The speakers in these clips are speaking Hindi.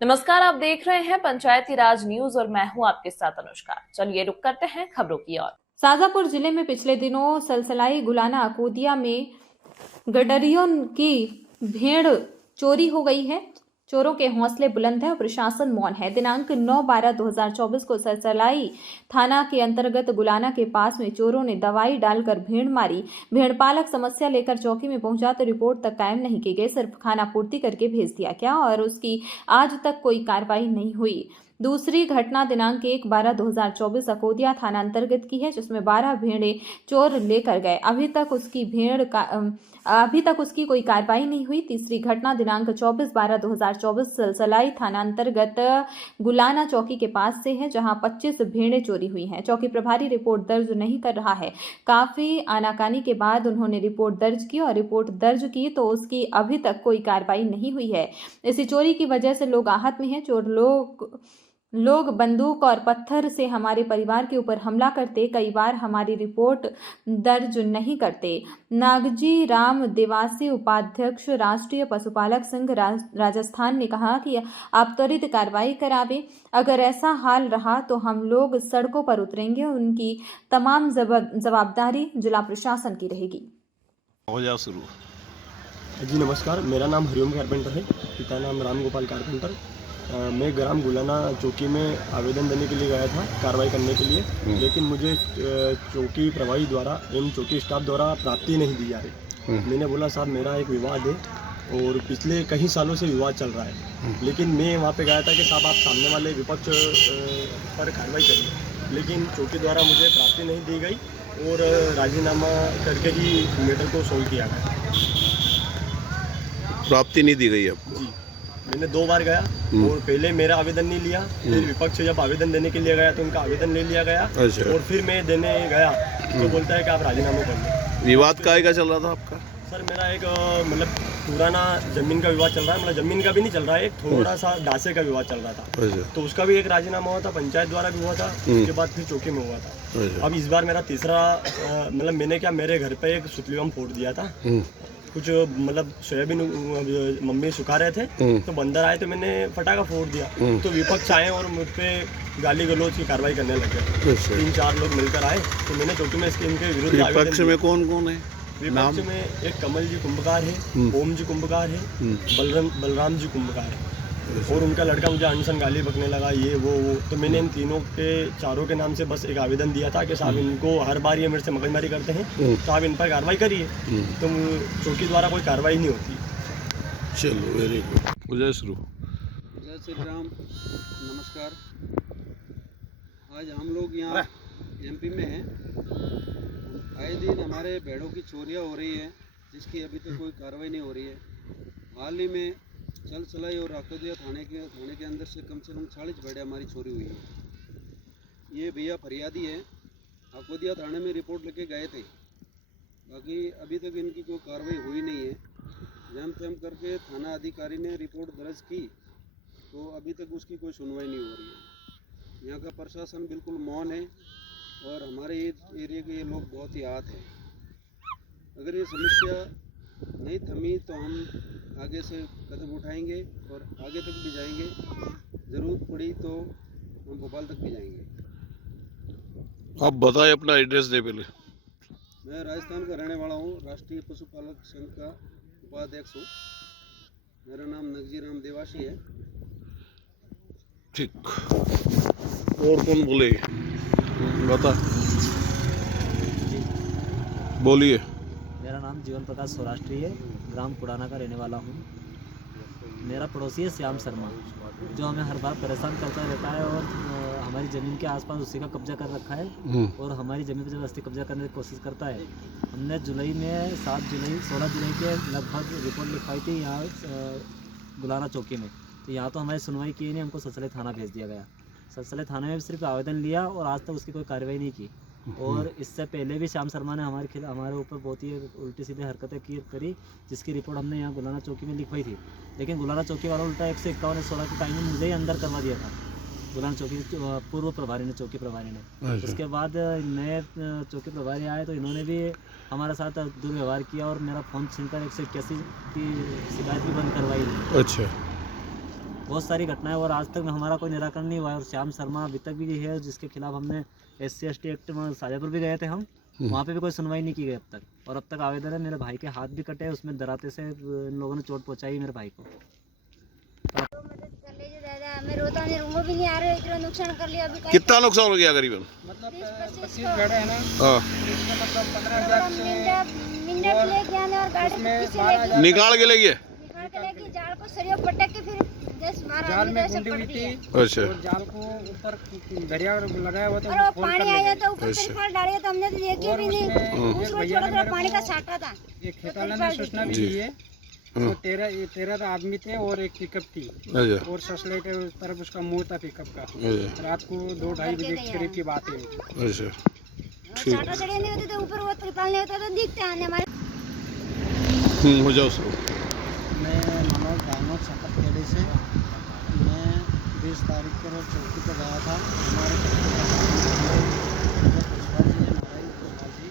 नमस्कार, आप देख रहे हैं पंचायती राज न्यूज और मैं हूं आपके साथ अनुष्का। चलिए रुक करते हैं खबरों की ओर। शाजापुर जिले में पिछले दिनों सलसलाई गुलाना अकोदिया में गडरियों की भेड़ चोरी हो गई है। चोरों के हौसले बुलंद हैं और प्रशासन मौन है। दिनांक 9/12/2024 को सलसलाई थाना के अंतर्गत गुलाना के पास में चोरों ने दवाई डालकर भेड़ मारी। भेड़पालक समस्या लेकर चौकी में पहुंचा तो रिपोर्ट तक कायम नहीं की गई, सिर्फ खाना पूर्ति करके भेज दिया गया और उसकी आज तक कोई कार्रवाई नहीं हुई। दूसरी घटना दिनांक 1/12/2024 अकोदिया थाना अंतर्गत की है, जिसमें 12 भेड़ें चोर लेकर गए। अभी तक उसकी कोई कार्रवाई नहीं हुई। तीसरी घटना दिनांक 24/12/2024 सलसलाई थाना अंतर्गत गुलाना चौकी के पास से है, जहां 25 भेड़ें चोरी हुई हैं। चौकी प्रभारी रिपोर्ट दर्ज नहीं कर रहा है। काफी आनाकानी के बाद उन्होंने रिपोर्ट दर्ज की और रिपोर्ट दर्ज की तो उसकी अभी तक कोई कार्रवाई नहीं हुई है। इसी चोरी की वजह से लोग आहत में हैं। चोर लोग बंदूक और पत्थर से हमारे परिवार के ऊपर हमला करते, कई बार हमारी रिपोर्ट दर्ज नहीं करते। नागजी राम देवासी, उपाध्यक्ष राष्ट्रीय पशुपालक संघ राजस्थान ने कहा कि आप त्वरित कार्रवाई करावें। अगर ऐसा हाल रहा तो हम लोग सड़कों पर उतरेंगे। उनकी तमाम जवाबदारी जिला प्रशासन की रहेगी। हो जाओ शुरू। जी नमस्कार, मेरा नाम हरिओम कारपेंटर है, पिता नाम राम गोपाल कारपेंटर। मैं ग्राम गुलाना चौकी में आवेदन देने के लिए गया था कार्रवाई करने के लिए, लेकिन मुझे चौकी प्रभारी द्वारा एवं चौकी स्टाफ द्वारा प्राप्ति नहीं दी जा रही। मैंने बोला साहब मेरा एक विवाद है और पिछले कई सालों से विवाद चल रहा है, लेकिन मैं वहाँ पे गया था कि साहब आप सामने वाले विपक्ष पर कार्रवाई करिए, लेकिन चौकी द्वारा मुझे प्राप्ति नहीं दी गई और राजीनामा करके ही मैटर को सोल्व किया गया। प्राप्ति नहीं दी गई आपको? जी, मैंने 2 बार गया और पहले मेरा आवेदन नहीं लिया, फिर विपक्ष जब आवेदन देने के लिए गया तो उनका आवेदन ले लिया गया। अच्छा। और फिर मैं देने गया तो बोलता है कि आप राजीनामा कर लो। विवाद का चल रहा था आपका? सर मेरा एक मतलब पुराना जमीन का विवाद चल रहा है, मतलब जमीन का भी नहीं चल रहा है, एक थोड़ा सा डासे का विवाद चल रहा था। अच्छा। तो उसका भी एक राजीनामा हुआ था, पंचायत द्वारा भी हुआ था, उसके बाद फिर चौकी में हुआ था। अच्छा। अब इस बार मेरा तीसरा मतलब मैंने क्या, मेरे घर पे एक सुतलीबम फोड़ दिया था। कुछ मतलब सोयाबीन मम्मी सुखा रहे थे तो बंदर आए तो मैंने फटाका फोड़ दिया, तो विपक्ष आए और मुझ पे गाली गलौज की कार्रवाई करने लगे। 3-4 लोग मिलकर आए तो मैंने चौकी में इनके विरुद्ध विपक्ष में कौन कौन है? विपक्ष में एक कमल जी कुंभकार है, ओम जी कुंभकार है, बलराम जी कुंभकार है और उनका लड़का मुझे अनशन गाली बकने लगा, ये वो। तो मैंने इन चारों के नाम से बस एक आवेदन दिया था कि साहब इनको हर बार ये मेरे से मगजमारी करते हैं, तो आप इन पर कार्रवाई करिए। तो चौकी द्वारा कोई कार्रवाई नहीं होती। चलो वेरी गुड, हो जाए शुरू। जय श्री राम, नमस्कार। आज हम लोग यहाँ एमपी में हैं। आए दिन हमारे भेड़ों की चोरियाँ हो रही है, जिसकी अभी तक कोई कार्रवाई नहीं हो रही है। हाल ही में सलसलाई और अकोदिया थाने के अंदर से कम 40 भेड़ें हमारी चोरी हुई है। ये भैया फरियादी है, अकोदिया थाने में रिपोर्ट लेके गए थे, बाकी अभी तक इनकी कोई कार्रवाई हुई नहीं है। जम तम करके थाना अधिकारी ने रिपोर्ट दर्ज की तो अभी तक उसकी कोई सुनवाई नहीं हो रही है। यहाँ का प्रशासन बिल्कुल मौन है और हमारे एरिया के ये लोग बहुत ही आहत हैं। अगर ये समस्या नहीं थमी तो हम आगे से कदम उठाएंगे और आगे तक भी जाएंगे। ज़रूरत पड़ी तो हम भोपाल तक भी जाएंगे। आप बताएं अपना एड्रेस दे पहले। मैं राजस्थान का रहने वाला हूँ, राष्ट्रीय पशुपालक संघ का उपाध्यक्ष हूँ। मेरा नाम नागजी राम देवासी है। ठीक, और कौन बोले? बता, बोलिए। मेरा नाम जीवन प्रकाश सौराष्ट्री है, ग्राम कुड़ाना का रहने वाला हूँ। मेरा पड़ोसी है श्याम शर्मा, जो हमें हर बार परेशान करता रहता है और हमारी ज़मीन के आसपास उसी का कब्जा कर रखा है और हमारी ज़मीन पर ज़बरदस्ती कब्जा करने की कोशिश करता है। हमने जुलाई में 16 जुलाई के लगभग रिपोर्ट लिखवाई थी यहाँ गुलाना चौकी में, तो यहाँ तो हमारी सुनवाई की नहीं, हमको सलसलाई थाना भेज दिया गया। सलसलाई थाने में सिर्फ आवेदन लिया और आज तक उसकी कोई कार्रवाई नहीं की। और इससे पहले भी श्याम शर्मा ने हमारे ऊपर बहुत ही उल्टी सीधी हरकतें करी, जिसकी रिपोर्ट हमने यहाँ गुलाना चौकी में लिखवाई थी, लेकिन गुलाना चौकी वाला उल्टा 151-16 के टाइम में मुझे ही अंदर करवा दिया था गुलाना चौकी पूर्व प्रभारी ने, चौकी प्रभारी ने। उसके बाद नए चौकी प्रभारी आए तो इन्होंने भी हमारे साथ दुर्व्यवहार किया और मेरा फ़ोन छीनकर 181 की शिकायत भी बंद करवाई। अच्छा। बहुत सारी घटनाएं और आज तक में हमारा कोई निराकरण नहीं हुआ है। और श्याम शर्मा अभी तक भी है जिसके खिलाफ हमने SC/ST एक्ट में शाजापुर भी गए थे हम, वहाँ पे भी कोई सुनवाई नहीं की गई अब तक। और अब तक आवेदन है, मेरे भाई के हाथ भी कटे, उसमें दराते से इन लोगों ने चोट पहुँचाई मेरे भाई को। मदद कर लीजिए दादा, मैं रोता नहीं रहूँगा भी नहीं आ रहे, इतना नुकसान कर लिया अभी। कितना नुकसान हो गया करीबन? मतलब 20-25 भेड़े है ना, हाँ, इसका मतलब 15,000 से मिनट लेके आने और गाड़ी उसमें पीछे लेके निकाल के ले गए? निकाल के लेके जाल को सरिया पटक के फिर 10-12 जाल में आदमी गुंडी ऐसे हुई पट दिए। थी अच्छा, और जाल को ऊपर दरिया लगाया हुआ था, और वो खोल कर पानी ले आ गए। जाता ऊपर अच्छा। तिरपाल डालिए तो हमने तो देखे और भी नहीं, उसमें उसमें भैया थोड़ा ने थोड़ा मेरे पानी को- का साटा था। एक खेताला ने सूचना भी दी है, तो 13 आदमी थे और एक पिकअप थी, अच्छा, और ससले के उस तरफ उसका मुंह था पिकअप का। अच्छा, रात को 2-2:30 बजे के करीब की बात है। अच्छा, और साटा चढ़े नहीं होते तो ऊपर वो तिरपाल नहीं होता तो दिखते आने हमारे। हो जाओ सर। मैं मनोज दानोद सकतखेड़ी से। मैं 20 तारीख को रोज चौकी पर गया था। हमारे पुष्पा जी है, नारायण पुष्पा जी,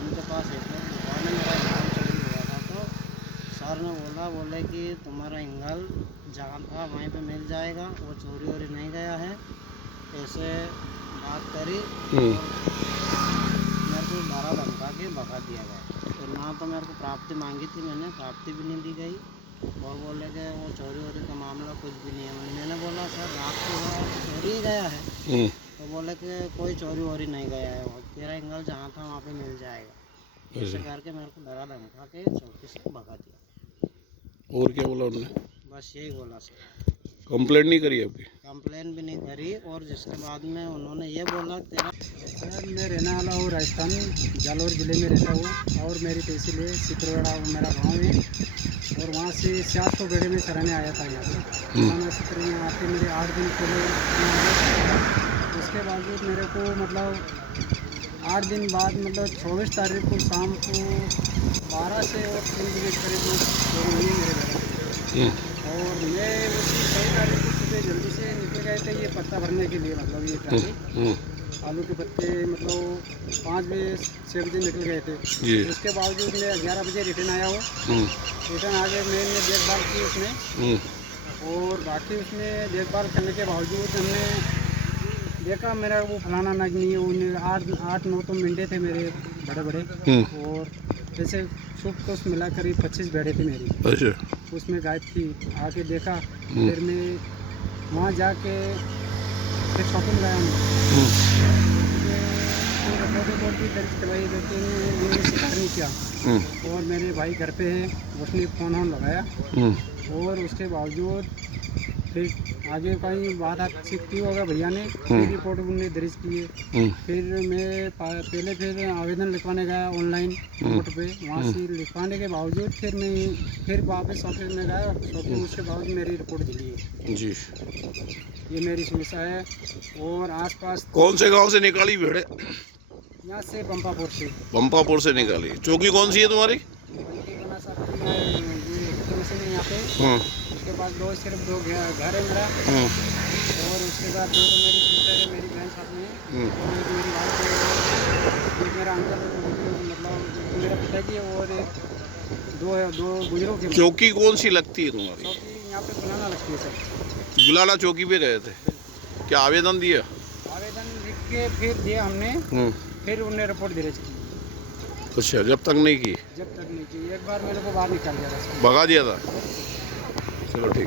उनके पास एक दुकान में मेरा इंगल चोरी हुआ था। तो सर ने बोले कि तुम्हारा इंगल जहाँ था वहीं पे मिल जाएगा, वो चोरी वोरी नहीं गया है, ऐसे बात करी। मेरे को बारह धमका के भगा दिया गया। तो ना तो मेरे को प्राप्ति मांगी थी, मैंने प्राप्ति भी नहीं दी गई, और बोले कि वो चोरी वोरी का मामला कुछ भी नहीं है। मैंने बोला सर रात को चोरी ही गया है, तो बोले कि कोई चोरी वोरी नहीं गया है, तेरा इंगल जहाँ था वहाँ पे मिल जाएगा। ऐसे करके मेरे को डरा धमका के चौकी से भगा दिया। और क्या बोला उन्होंने? बस यही बोला सर। कंप्लेंट नहीं करी आपकी? कंप्लेन भी नहीं करी, और जिसके बाद में उन्होंने ये बोला तेरा। सर मैं रहने वाला हूँ राजस्थान जालौर ज़िले में रहता हूँ, और मेरी तहसील है सिकरवाड़ा, मेरा गांव है। और वहाँ से 700 बेड़े में चराने आया था यहाँ पे। मैं सिकर में आके मेरे 8 दिन पहले, उसके बावजूद मेरे को मतलब 8 दिन बाद मतलब 24 तारीख को शाम को 12 से और 3 बजे करीब चोरी हुई है मेरे घर। और मैं उसकी 6 तारीख को सुबह जल्दी से निकल गए थे ये पत्ता भरने के लिए, मतलब ये ट्राली आलू के पत्ते, मतलब 5 बजे 6 बजे निकल गए थे। उसके बावजूद मैं 11 बजे रिटर्न आया हूँ। रिटर्न आके मैंने देखभाल की उसमें, और बाकी उसमें देखभाल करने के बावजूद हमने देखा मेरा वो फलाना नग नहीं है। उन्हें 8-9 तो मिंडे थे मेरे बड़े बड़े, और जैसे सुख तो मिला करीब 25 बेड़े थे मेरी। अच्छा, उसमें गायब थी। आके देखा, फिर मैं वहाँ जाके फिर शॉपिंग गया रिपोर्ट भी दर्ज करवाई, लेकिन मैंने शिकार नहीं किया। और मेरे भाई घर पे है, उसने फ़ोन लगाया, और उसके बावजूद फिर आगे कहीं बात सीखती होगा भैया ने, फिर रिपोर्ट उन्होंने दर्ज की है। फिर मैं पहले फिर आवेदन लिखवाने गया ऑनलाइन कोर्ट पे, वहाँ से लिखवाने के बावजूद फिर मैं फिर वापस ऑफिस में गया, शॉपिंग उसके बावजूद मेरी रिपोर्ट दिली है जी। ये मेरी समस्या है। और आसपास कौन से गांव से निकाली भेड़े? यहाँ से पंपापुर से। पंपापुर से निकाली। चौकी कौन सी है तुम्हारी? यहाँ पे उसके बाद सिर्फ दो घर है मेरा, और उसके बाद 2 तो मेरी सिस्टर है, मेरी बहन साथ में है, और एक मेरी वाइफ है, एक मेरा अंकल, मतलब मेरा पिताजी है, और दो बुजुर्ग हैं। चौकी कौन सी लगती है तुम्हारी? चौकी यहाँ पे बुलाना लगती है सर। गुलाना चौकी पे गए थे, क्या आवेदन दिया? आवेदन लिख के फिर दिया हमने, फिर उन्हें रिपोर्ट दर्ज की। अच्छा, जब तक नहीं की? जब तक नहीं की, एक बार मेरे को बाहर निकाल दिया था, भगा दिया था। चलो ठीक।